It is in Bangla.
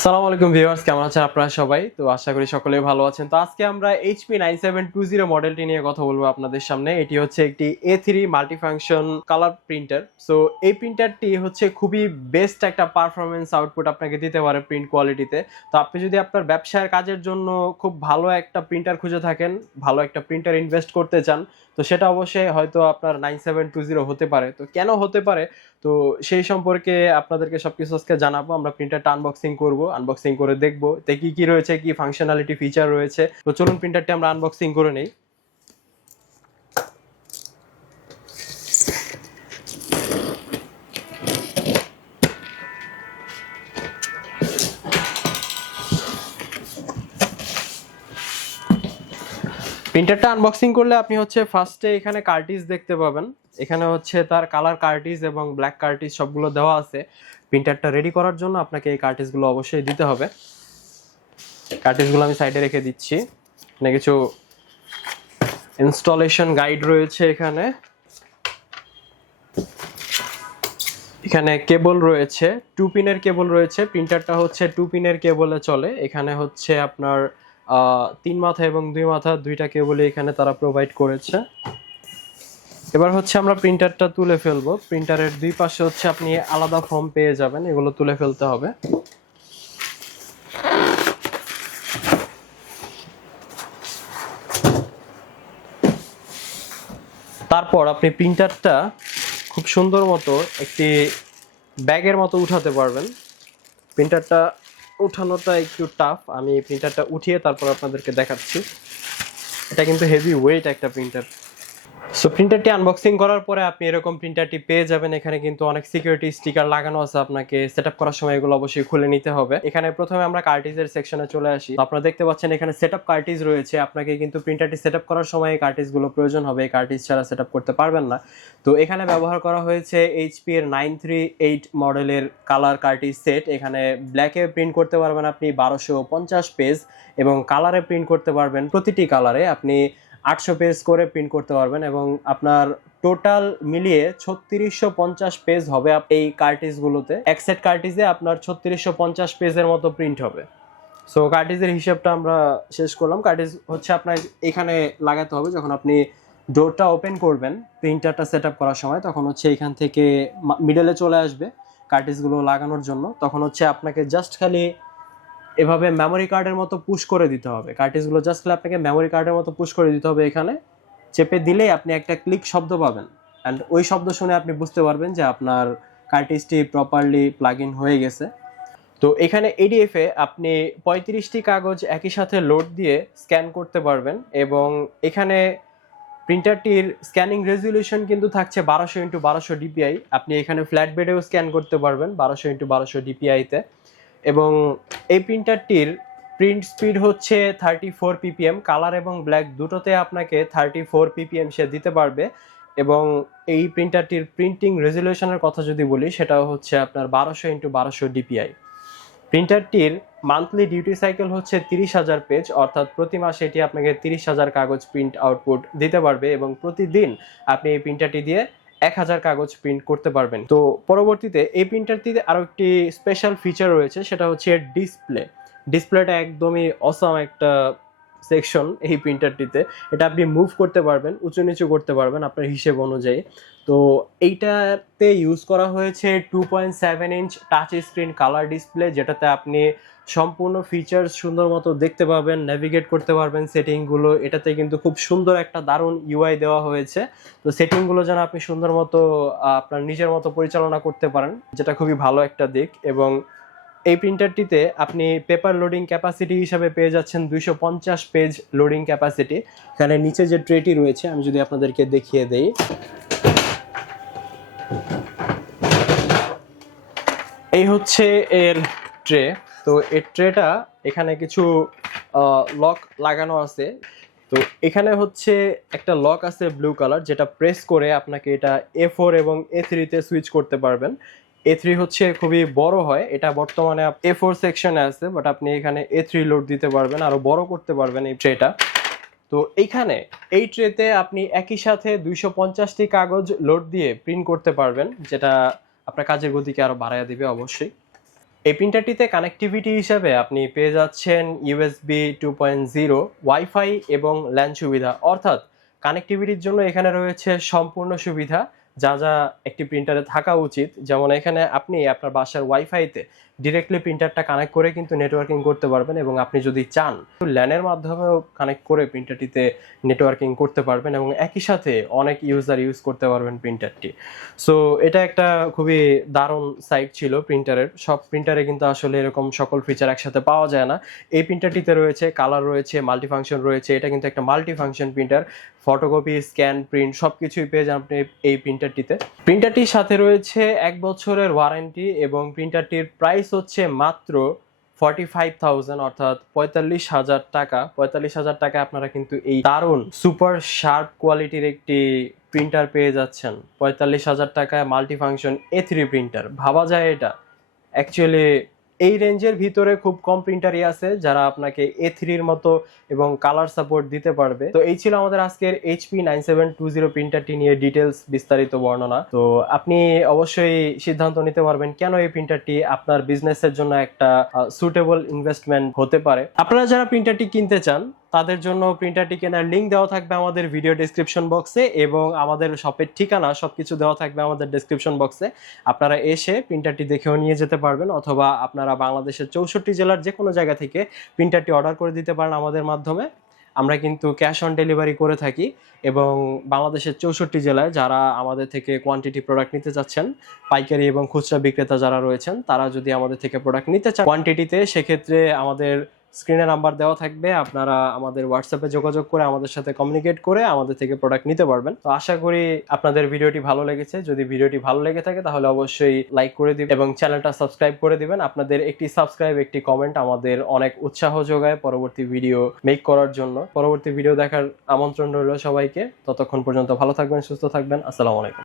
আসসালামু আলাইকুম ভিউয়ার্স, কেমন আছেন আপনারা সবাই? তো আশা করি সকলেই ভালো আছেন। তো আজকে আমরা HP 9720 মডেলটি নিয়ে কথা বলবো আপনাদের সামনে। এটি হচ্ছে একটি A3 multifunction colour printer. So এই প্রিন্টারটি হচ্ছে খুবই বেস্ট একটা পারফরম্যান্স আউটপুট আপনাকে দিতে পারে প্রিন্ট কোয়ালিটিতে। তো আপনি যদি আপনার ব্যবসার কাজের জন্য খুব ভালো একটা প্রিন্টার খুঁজে থাকেন, ভালো একটা প্রিন্টার ইনভেস্ট করতে চান, তো সেটা অবশ্যই হয়তো আপনার 9720 হতে পারে। তো কেন হতে পারে, তো সেই সম্পর্কে আপনাদেরকে সবকিছু আজকে জানাবো। আমরা প্রিন্টারটা আনবক্সিং করব, আনবক্সিং করে দেখবো তে কি কি রয়েছে, কি ফাংশনালিটি ফিচার রয়েছে। তো চলুন প্রিন্টারটি আমরা আনবক্সিং করে নেই। প্রিন্টারটা আনবক্সিং করলে আপনি হচ্ছে ফার্স্টে এখানে কার্টিজ দেখতে পাবেন। এখানে হচ্ছে তার কালার কার্টিজ এবং ব্ল্যাক কার্টিজ সবগুলো দেওয়া আছে। প্রিন্টারটা রেডি করার জন্য আপনাকে এই কার্টিজগুলো অবশ্যই দিতে হবে। কার্টিজগুলো আমি সাইডে রেখে দিচ্ছি। এখানে কিছু ইনস্টলেশন গাইড রয়েছে। এখানে কেবল রয়েছে, 2 পিনের কেবল রয়েছে। প্রিন্টারটা হচ্ছে 2 পিনের কেবলে চলে। এখানে হচ্ছে আপনার 3 মাথা এবং 2 মাথা দুইটা কেবলই এখানে তারা প্রোভাইড করেছে। এবার হচ্ছে আমরা প্রিন্টারটা তুলে ফেলবো। প্রিন্টারের দুই পাশে হচ্ছে আপনি আলাদা ফর্ম পেয়ে যাবেন, এগুলো তুলে ফেলতে হবে। তারপর আপনি প্রিন্টারটা খুব সুন্দর মতো একটি ব্যাগের মতো উঠাতে পারবেন। প্রিন্টারটা উঠানোটা একটু টাফ, আমি প্রিন্টারটা উঠিয়ে তারপর আপনাদেরকে দেখাচ্ছি। এটা কিন্তু হেভি ওয়েট একটা প্রিন্টার। সো প্রিন্টারটি আনবক্সিং করার পরে আপনি এরকম প্রিন্টারটি পেয়ে যাবেন। এখানে কিন্তু অনেক সিকিউরিটি স্টিকার লাগানো আছে, আপনাকে সেটআপ করার সময় এগুলো অবশ্যই খুলে নিতে হবে। এখানে প্রথমে আমরা কার্টিজের সেকশনে চলে আসি। আপনারা দেখতে পাচ্ছেন এখানে সেটআপ কার্টিজ রয়েছে। আপনাকে কিন্তু প্রিন্টারটি সেটআপ করার সময় এই কার্টিজগুলো প্রয়োজন হবে, এই কার্টিজ ছাড়া সেটআপ করতে পারবেন না। তো এখানে ব্যবহার করা হয়েছে HP এর 938 মডেলের কালার কার্টিজ সেট। এখানে ব্ল্যাকে প্রিন্ট করতে পারবেন আপনি 1250 পেজ, এবং কালারে প্রিন্ট করতে পারবেন প্রতিটি কালারে আপনি 800 পেজ করে প্রিন্ট করতে পারবেন, এবং আপনার টোটাল মিলিয়ে 3650 পেজ হবে এই কার্টিজগুলোতে। এক সেট কার্টিজে আপনার 3650 পেজের মতো প্রিন্ট হবে। সো কার্টিজের হিসাবটা আমরা শেষ করলাম। কার্টিজ হচ্ছে আপনার এখানে লাগাতে হবে যখন আপনি ডোরটা ওপেন করবেন প্রিন্টারটা সেট আপ করার সময়, তখন হচ্ছে এখান থেকে মিডলে চলে আসবে কার্টিজগুলো লাগানোর জন্য। তখন হচ্ছে আপনাকে জাস্ট খালি এভাবে মেমোরি কার্ডের মতো পুশ করে দিতে হবে। কার্টিজগুলো জাস্ট আপনাকে মেমোরি কার্ডের মতো পুশ করে দিতে হবে। এখানে চেপে দিলেই আপনি একটা ক্লিক শব্দ পাবেন, অ্যান্ড ওই শব্দ শুনে আপনি বুঝতে পারবেন যে আপনার কার্টিজটি প্রপারলি প্লাগ ইন হয়ে গেছে। তো এখানে EDF এ আপনি 35টি কাগজ একই সাথে লোড দিয়ে স্ক্যান করতে পারবেন, এবং এখানে প্রিন্টারটির স্ক্যানিং রেজলিউশন কিন্তু থাকছে 1200x1200 DPI। আপনি এখানে ফ্ল্যাট বেডেও স্ক্যান করতে পারবেন 1200x1200 DPI তে। এবং এই প্রিন্টারটির প্রিন্ট স্পিড হচ্ছে 34 ppm। কালার এবং ব্ল্যাক দুটোতে আপনাকে 34 ppm সে দিতে পারবে। এবং এই প্রিন্টারটির প্রিন্টিং রেজলিউশনের কথা যদি বলি, সেটা হচ্ছে আপনার 1200x1200 DPI। প্রিন্টারটির মান্থলি ডিউটি সাইকেল হচ্ছে 30,000 পেজ, অর্থাৎ প্রতি মাসে এটি আপনাকে 30,000 কাগজ প্রিন্ট আউটপুট দিতে পারবে, এবং প্রতিদিন আপনি এই প্রিন্টারটি দিয়ে 1000 কাগজ প্রিন্ট করতে পারবেন। তো পরবর্তীতে এই প্রিন্টারটিতে আরো একটি স্পেশাল ফিচার রয়েছে, সেটা হচ্ছে ডিসপ্লে। ডিসপ্লেটা একদমই অসাম একটা সেকশন এই প্রিন্টারটিতে। এটা আপনি মুভ করতে পারবেন, উঁচু নিচু করতে পারবেন আপনার হিসেব অনুযায়ী। তো এইটাতে ইউজ করা হয়েছে 2.7 inch touch screen colour display, যেটাতে আপনি সম্পূর্ণ ফিচার্স সুন্দর মতো দেখতে পাবেন, নেভিগেট করতে পারবেন সেটিংগুলো। এটাতে কিন্তু খুব সুন্দর একটা দারুণ UI দেওয়া হয়েছে। তো সেটিংগুলো যেন আপনি সুন্দর মতো আপনার নিজের মতো পরিচালনা করতে পারেন, যেটা খুবই ভালো একটা দিক। এবং এই প্রিন্টারটিতে আপনি পেপার লোডিং ক্যাপাসিটি হিসাবে পেয়ে যাচ্ছেন 250 পেজ লোডিং ক্যাপাসিটি। এখানে নিচে যে ট্রেটি রয়েছে আমি যদি আপনাদেরকে দেখিয়ে দেই, এই হচ্ছে এর ট্রে। তো এর ট্রেটা এখানে কিছু লক লাগানো আছে। তো এখানে হচ্ছে একটা লক আছে ব্লু কালার, যেটা প্রেস করে আপনাকে এটা A4 এবং A3 তে সুইচ করতে পারবেন। A3 হচ্ছে খুবই বড় হয়, এটা বর্তমানে A4 সেকশনে আছে, বাট আপনি এখানে A3 লোড দিতে পারবেন, আরো বড় করতে পারবেন এই ট্রেটা। তো এইখানে এই ট্রেতে আপনি একই সাথে 250টি কাগজ লোড দিয়ে প্রিন্ট করতে পারবেন, যেটা আপনার কাজের গতিকে আরো বাড়ায় দিবে অবশ্যই। এই প্রিন্টারটিতে কানেক্টিভিটি হিসেবে আপনি পেয়ে যাচ্ছেন ইউএসবি 2.0, ওয়াইফাই এবং ল্যান সুবিধা। অর্থাৎ কানেক্টিভিটির জন্য এখানে রয়েছে সম্পূর্ণ সুবিধা যা যা একটি প্রিন্টারে থাকা উচিত। যেমন এখানে আপনি আপনার বাসার ওয়াইফাইতে ডিরেক্টলি প্রিন্টারটা কানেক্ট করে কিন্তু নেটওয়ার্কিং করতে পারবেন, এবং আপনি যদি চান ল্যানের মাধ্যমেও কানেক্ট করে প্রিন্টারটিতে নেটওয়ার্কিং করতে পারবেন, এবং একই সাথে অনেক ইউজার ইউজ করতে পারবেন প্রিন্টারটি। সো এটা একটা খুবই দারুণ সাইট ছিল প্রিন্টারের। সব প্রিন্টারে কিন্তু আসলে এরকম সকল ফিচার একসাথে পাওয়া যায় না। এই প্রিন্টারটিতে রয়েছে কালার, রয়েছে মাল্টিফাংশন রয়েছে। এটা কিন্তু একটা multifunction printer, photocopy, scan, print সবকিছুই পেয়ে যান আপনি এই প্রিন্টারটিতে। প্রিন্টারটির সাথে রয়েছে 1 বছরের ওয়ারেন্টি, এবং প্রিন্টারটির প্রাইস হচ্ছে মাত্র 45,000 অর্থাৎ 45,000 টাকা। 45,000 টাকায় আপনারা কিন্তু এই দারুণ সুপার শার্প কোয়ালিটির একটি প্রিন্টার পেয়ে যাচ্ছেন। 45,000 টাকায় মাল্টিফাংশন A3 প্রিন্টার, ভাবা যায় এটা? অ্যাকচুয়ালি এই রেঞ্জের ভিতরে খুব কম প্রিন্টারই আছে যারা আপনাকে A3-র মতো এবং কালার সাপোর্ট দিতে পারবে। তো এই ছিল আমাদের আজকের HP 9720 প্রিন্টারটি নিয়ে ডিটেলস বিস্তারিত বর্ণনা। তো আপনি অবশ্যই সিদ্ধান্ত নিতে পারবেন কেন এই প্রিন্টারটি আপনার বিজনেসের জন্য একটা সুটেবল ইনভেস্টমেন্ট হতে পারে। আপনারা যারা প্রিন্টারটি কিনতে চান তাদের জন্য প্রিন্টারটি কেনার লিঙ্ক দেওয়া থাকবে আমাদের ভিডিও ডেসক্রিপশন বক্সে, এবং আমাদের শপের ঠিকানা সবকিছু দেওয়া থাকবে আমাদের ডেসক্রিপশন বক্সে। আপনারা এসে প্রিন্টারটি দেখেও নিয়ে যেতে পারবেন, অথবা আপনারা বাংলাদেশের 64 জেলার যে কোনো জায়গা থেকে প্রিন্টারটি অর্ডার করে দিতে পারেন আমাদের মাধ্যমে। আমরা কিন্তু ক্যাশ অন ডেলিভারি করে থাকি, এবং বাংলাদেশের 64 জেলায় যারা আমাদের থেকে কোয়ান্টিটি প্রোডাক্ট নিতে চাচ্ছেন, পাইকারি এবং খুচরা বিক্রেতা যারা রয়েছেন, তারা যদি আমাদের থেকে প্রোডাক্ট নিতে চান কোয়ান্টিটিতে, সেক্ষেত্রে আমাদের স্ক্রিনে নাম্বার দেওয়া থাকবে। আপনারা আমাদের হোয়াটসঅ্যাপে যোগাযোগ করে আমাদের সাথে কমিউনিকেট করে আমাদের থেকে প্রোডাক্ট নিতে পারবেন। তো আশা করি আপনাদের ভিডিওটি ভালো লেগেছে। যদি ভিডিওটি ভালো লেগে থাকে তাহলে অবশ্যই লাইক করে দিবেন এবং চ্যানেলটা সাবস্ক্রাইব করে দিবেন। আপনাদের একটি সাবস্ক্রাইব, একটি কমেন্ট আমাদের অনেক উৎসাহ যোগায় পরবর্তী ভিডিও মেক করার জন্য। পরবর্তী ভিডিও দেখার আমন্ত্রণ রইল সবাইকে। ততক্ষণ পর্যন্ত ভালো থাকবেন, সুস্থ থাকবেন। আসসালামু আলাইকুম।